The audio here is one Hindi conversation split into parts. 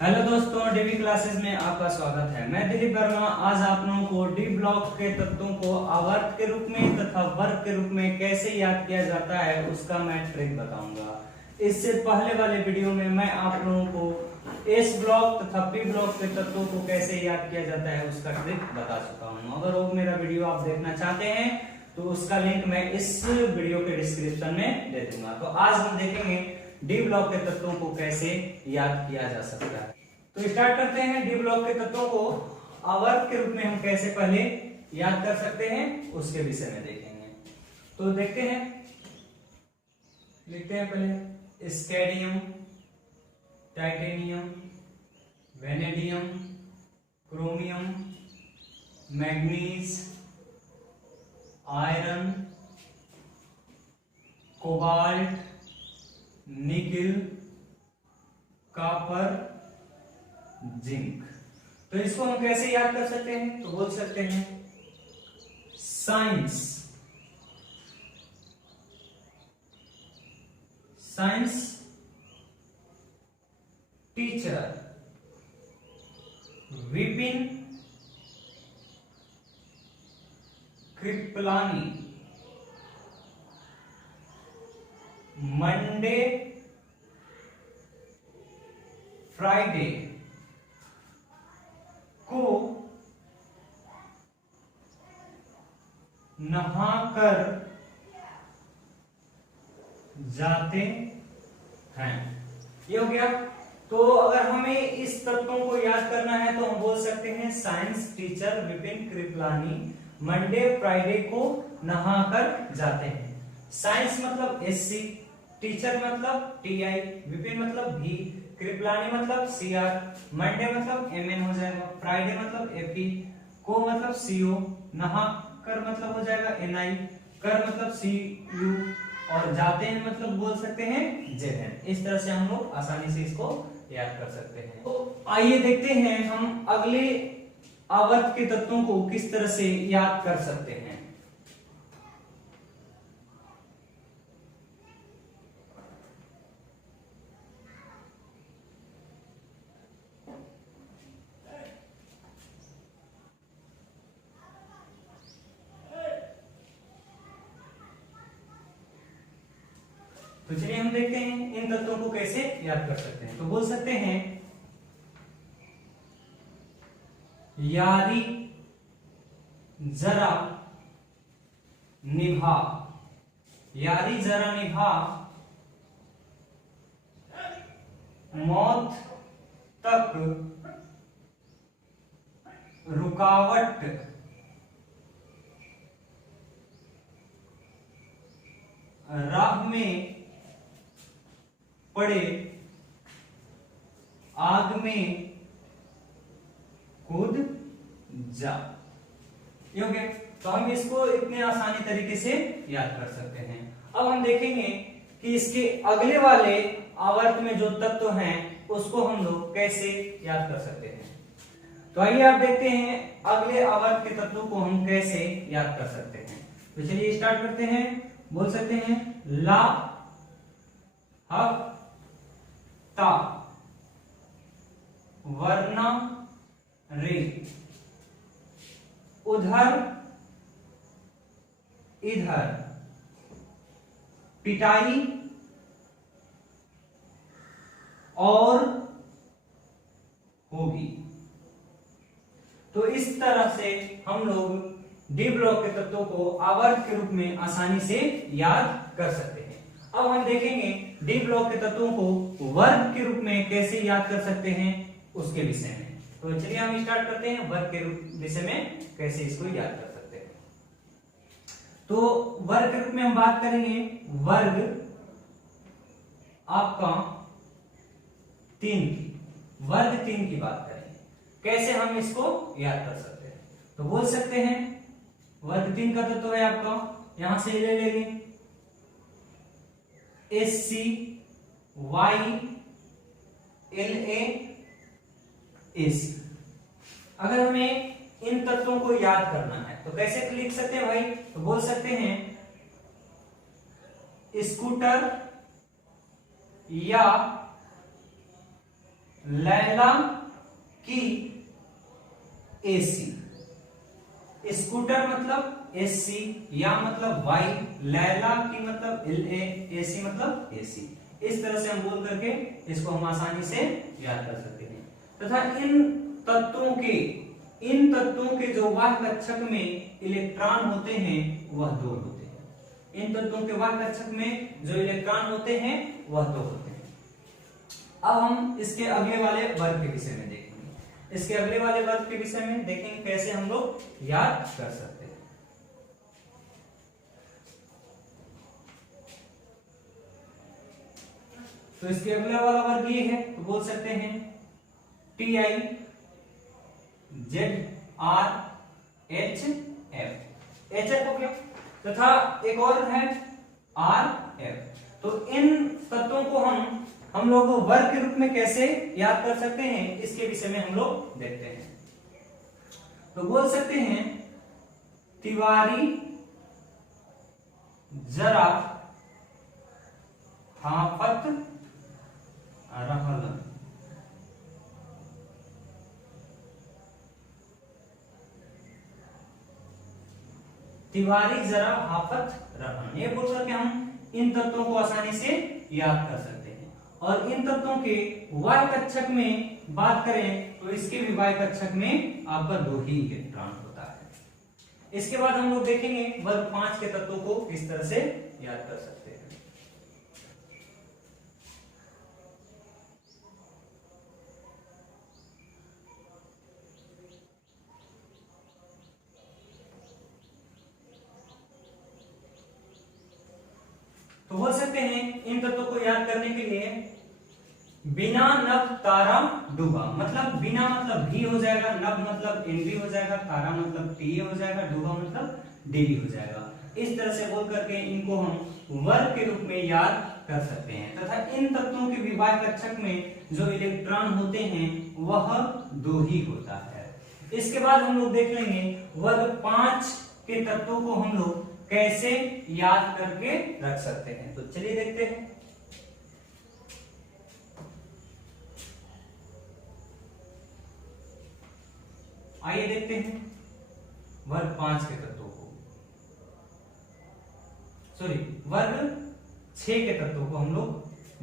हेलो दोस्तों, डीवी क्लासेस में आपका स्वागत है। मैं दिलीप वर्मा आज आप लोगों को डी ब्लॉक के तत्वों को आवर्त के रूप में तथा वर्ग के रूप में कैसे याद किया जाता है उसका मैं ट्रिक बताऊंगा। इससे पहले वाले वीडियो में मैं आप लोगों को एस ब्लॉक तथा पी ब्लॉक के तत्वों को कैसे याद किया जाता है उसका ट्रिक बता चुका हूँ। अगर वो मेरा वीडियो आप देखना चाहते हैं तो उसका लिंक मैं इस वीडियो के डिस्क्रिप्शन में दे दूंगा। तो आज हम देखेंगे डी ब्लॉक के तत्वों को कैसे याद किया जा सकता है। तो स्टार्ट करते हैं। डी ब्लॉक के तत्वों को आवर्त के रूप में हम कैसे पहले याद कर सकते हैं उसके विषय में देखेंगे। तो देखते हैं, लिखते हैं पहले scandium, titanium, vanadium, chromium, manganese, iron, cobalt, nickel, copper, zinc. तो इसको हम कैसे याद कर सकते हैं? तो बोल सकते हैं science teacher Vipin Kripalani Monday Friday को नहाकर जाते हैं। ये हो गया। तो अगर हमें इस तत्वों को याद करना है तो हम बोल सकते हैं science teacher Vipin Kripalani Monday Friday को नहाकर जाते हैं। साइंस मतलब एससी, टीचर मतलब टीआई, विपिन मतलब भी, कृपलानी मतलब सीआर, मंडे मतलब एमएन हो जाएगा, फ्राइडे मतलब एफई, को मतलब सीओ, नहाकर मतलब हो जाएगा एनआई, कर मतलब सीयू और जाते हैं मतलब बोल सकते हैं जेएन। इस तरह से हम लोग आसानी से इसको याद कर सकते हैं। तो आइए देखते हैं हम अगले आवर्त के तत्वों को किस तरह से याद कर सकते हैं। तो चलिए हम देखते हैं इन तत्वों को कैसे याद कर सकते हैं। तो बोल सकते हैं यारी जरा निभा, यारी जरा निभा, मौत तक रुकावट, राह में पड़े, आग में कूद जा। ये हो गया। तो हम इसको इतने आसानी तरीके से याद कर सकते हैं। अब हम देखेंगे कि इसके अगले वाले आवर्त में जो तत्व हैं उसको हम लोग कैसे याद कर सकते हैं। तो आइए आप देखते हैं अगले आवर्त के तत्वों को हम कैसे याद कर सकते हैं। तो चलिए स्टार्ट करते हैं। बोल सकते हैं ला हक ता, वरना रे, उधर इधर, पिटाई और होगी। तो इस तरह से हम लोग डी ब्लॉक के तत्वों को आवर्त के रूप में आसानी से याद कर सकते हैं। अब हम देखेंगे डी ब्लॉक के तत्वों को वर्ग के रूप में कैसे याद कर सकते हैं उसके विषय में। तो चलिए हम स्टार्ट करते हैं वर्ग के विषय में कैसे इसको याद कर सकते हैं। तो वर्ग के रूप में हम बात करेंगे वर्ग आपका 3 की, वर्ग 3 की बात करेंगे कैसे हम इसको याद कर सकते हैं। तो बोल सकते हैं वर्ग 3 का तत्व है आपका, यहां से ले लेंगे SC Y LA AC। अगर हमें इन तत्वों को याद करना है तो कैसे लिख सकते हैं भाई? तो बोल सकते हैं स्कूटर या लैला की एसी, स्कूटर मतलब एसी, या मतलब वाई, लैला की मतलब LA, एसी मतलब एसी। इस तरह से हम बोल करके इसको हम आसानी से याद कर सकते हैं। तथा इन तत्वों के जो वाहक कक्षक में इलेक्ट्रॉन होते हैं वह 2 होते हैं। इन तत्वों के वाहक कक्षक में जो इलेक्ट्रॉन होते हैं वह 2 होते हैं। अब हम इसके अगले वाले वर्ग के विषय में देखेंगे। इसके अगले वाले वर्ग के विषय में देखेंगे कैसे हम लोग याद कर सकते हैं। तो इसके अगला वाला वर्ग ये है, तो बोल सकते हैं TiZrHf। HF हो गया, तथा एक और है RF। तो इन तत्वों को हम लोग वर्ग के रूप में कैसे याद कर सकते हैं, इसके विषय में हम लोग देखते हैं। तो बोल सकते हैं तिवारी जरा हाफत रहल। तिवारी जरा हाफत रहल, ये बोल करके हम इन तत्वों को आसानी से याद कर सकते हैं। और इन तत्वों के वाय कक्षक में बात करें तो इसके भी वाय कक्षक में आपका 2 ही इलेक्ट्रॉन होता है। इसके बाद हम लोग देखेंगे वर्ग 5 के तत्वों को किस तरह से याद कर सकते हैं। तो बोल सकते हैं इन तत्वों को याद करने के लिए बिना नभ तारा डूबा, मतलब बिना मतलब भी हो जाएगा, नभ मतलब NB हो जाएगा, तारा मतलब TA हो जाएगा, डूबा मतलब DB हो जाएगा। इस तरह से बोल करके इनको हम वर्ग के रूप में याद कर सकते हैं। तथा इन तत्वों के विभाग कक्षक में जो इलेक्ट्रॉन होते हैं वह 2 ही होता है। इसके बाद हम लोग देख लेंगे वर्ग 5 के तत्वों को हम लोग कैसे याद करके रख सकते हैं। तो चलिए देखते हैं। आइए देखते हैं वर्ग 5 के तत्वों को, सॉरी वर्ग 6 के तत्वों को हम लोग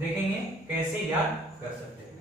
देखेंगे कैसे याद कर सकते हैं।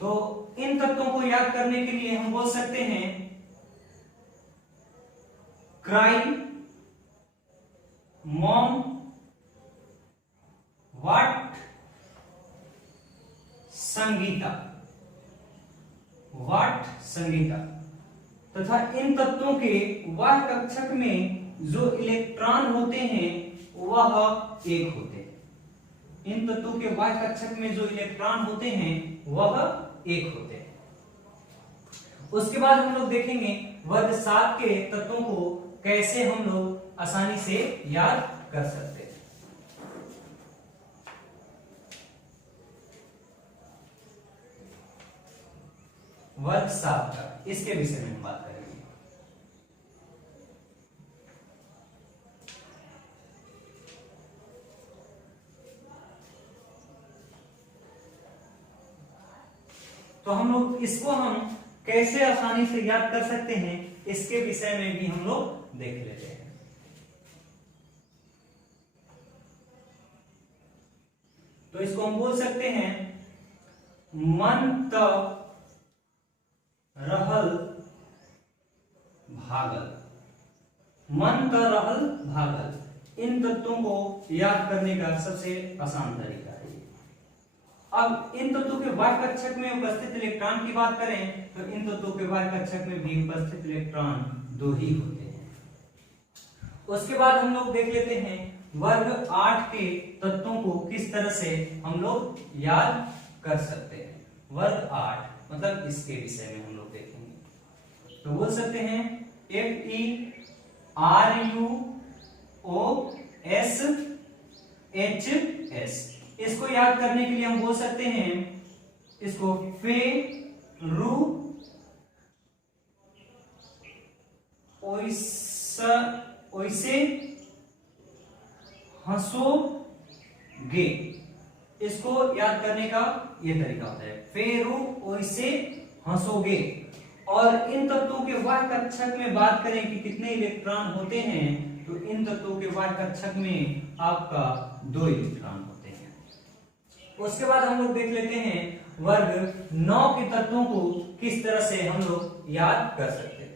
तो इन तत्वों को याद करने के लिए हम बोल सकते हैं क्राई, मॉम, वाट, संगीता, वाट संगीता। तथा इन तत्वों के वाय कक्षक में जो इलेक्ट्रॉन होते हैं वह 1 होते हैं। इन तत्वों के वाय कक्षक में जो इलेक्ट्रॉन होते हैं वह 1 होते हैं। उसके बाद हम लोग देखेंगे वर्ग 7 के तत्वों को कैसे हम लोग आसानी से याद कर सकते हैं। वर्ग 7 का, इसके विषय में हम बात करेंगे। तो हम लोग इसको हम कैसे आसानी से याद कर सकते हैं, इसके विषय में भी हम लोग देख लेते हैं। तो इसको हम बोल सकते हैं मन त रहल भागल, मन त रहल भागल। इन तत्वों को याद करने का सबसे आसान तरीका है। अब इन तत्वों के वाय कक्षक में उपस्थित इलेक्ट्रॉन की बात करें तो इन तत्वों के वाय कक्षक में भी उपस्थित इलेक्ट्रॉन 2 ही होते हैं। उसके बाद हम लोग देख लेते हैं वर्ग 8 के तत्वों को किस तरह से हम लोग याद कर सकते हैं। वर्ग 8 मतलब इसके विषय में हम लोग देखेंगे। तो बोल सकते हैं FeRuOSHS। इसको याद करने के लिए हम बोल सकते हैं इसको फे रू ओइसे हंसोगे। इसको याद करने का ये तरीका होता है, फेरू ओइसे हंसोगे। और इन तत्वों के वाहक कक्षक में बात करें कि कितने इलेक्ट्रॉन होते हैं, तो इन तत्वों के वाहक कक्षक में आपका 2 इलेक्ट्रॉन होते हैं। उसके बाद हम लोग देख लेते हैं वर्ग 9 के तत्वों को किस तरह से हम लोग याद कर सकते हैं।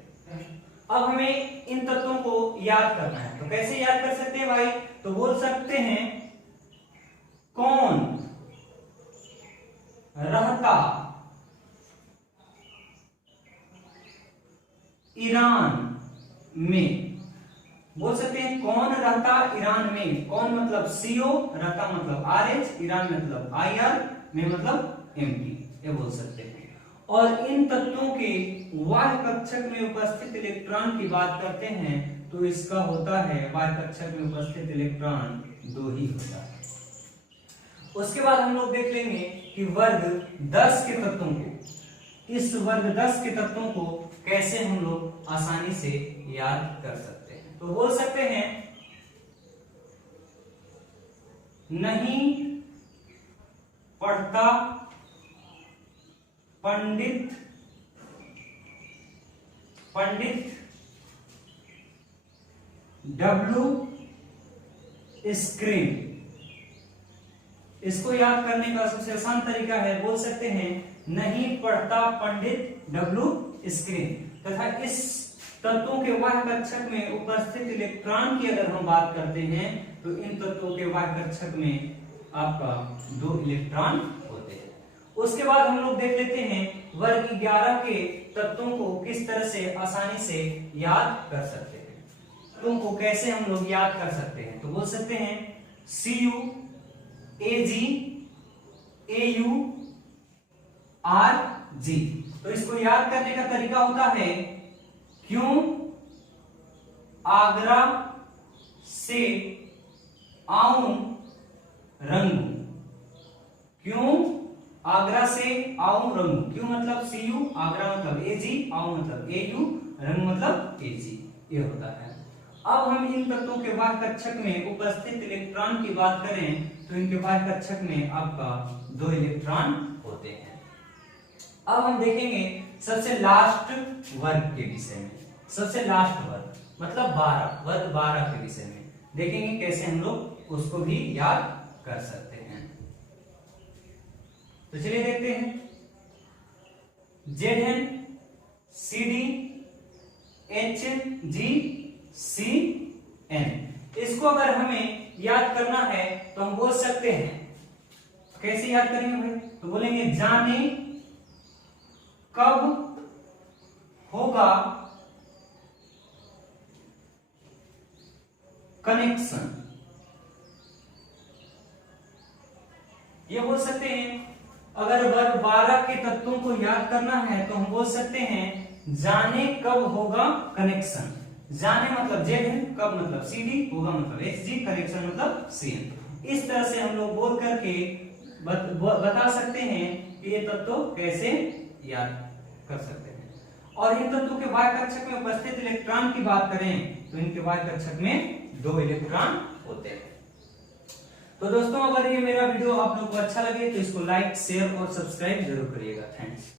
अब हमें इन तत्वों को याद करना है, तो कैसे याद कर सकते हैं भाई? तो बोल सकते हैं कौन रहता ईरान में। बोल सकते हैं कौन रहता ईरान में। कौन मतलब CO, रहता मतलब RH, ईरान मतलब IR, में मतलब MT, ये बोल सकते हैं। और इन तत्वों के वाह्य कक्षक में उपस्थित इलेक्ट्रॉन की बात करते हैं, तो इसका होता है वाह्य कक्षक में उपस्थित इलेक्ट्रॉन 2 ही होता है। उसके बाद हम लोग देख लेंगे कि वर्ग 10 के तत्वों को, इस वर्ग 10 के तत्वों को कैसे हम लोग आसानी से याद कर सकते हैं। तो बोल सकते हैं नहीं पढ़ता पंडित W स्क्रीन। इसको याद करने का सबसे आसान तरीका है, बोल सकते हैं नहीं पढ़ता पंडित W स्क्रीन। तथा इस तत्वों के वाह्य कक्षक में उपस्थित इलेक्ट्रॉन की अगर हम बात करते हैं, तो इन तत्वों के वाह्य कक्षक में आपका 2 इलेक्ट्रॉन होते हैं। उसके बाद हम लोग देख लेते हैं वर्ग 11 के तत्वों को किस तरह से आसानी से याद कर सकते हैं। तुमको कैसे हम लोग याद कर सकते हैं, तो बोल सकते हैं Cu Ag Au Rg। तो इसको याद करने का तरीका होता है क्यों आगरा से आऊं रंगू। क्यों आगरा से आऊं रंगू। क्यों मतलब Cu, आगरा मतलब Ag, आऊं मतलब Au, रंग मतलब Ag, ये होता है। अब हम इन तत्वों के वाह्य कक्षक में उपस्थित इलेक्ट्रॉन की बात करें, तो इनके वाह्य कक्षक में आपका 2 इलेक्ट्रॉन होते हैं। अब हम देखेंगे सबसे लास्ट वर्ग के विषय में। सबसे लास्ट वर्ग मतलब 12, वर्ग 12 के विषय में देखेंगे कैसे हम लोग उसको भी याद कर सकते हैं। तो चलिए देखते हैं Zn Cd HgCn। इसको अगर हमें याद करना है तो हम बोल सकते हैं, कैसे याद करेंगे भाई? तो बोलेंगे जाने कब होगा कनेक्शन। ये बोल सकते हैं अगर वर्ग 12 के तत्वों को याद करना है तो हम बोल सकते हैं जाने कब होगा कनेक्शन। जाने मतलब Zn, कब मतलब Cd, होगा मतलब Hg, कनेक्शन मतलब Cn। इस तरह से हम लोग बोल करके बता सकते हैं कि ये तत्व कैसे याद कर सकते हैं। और इन तत्वों के वाह्य कक्षक में उपस्थित इलेक्ट्रॉन की बात करें तो इनके वाह्य कक्षक में 2 इलेक्ट्रॉन होते हैं। तो दोस्तों अगर ये मेरा वीडियो आप लोगों को अच्छा लगे तो इसको लाइक, शेयर और सब्सक्राइब जरूर करिएगा। थैंक्स।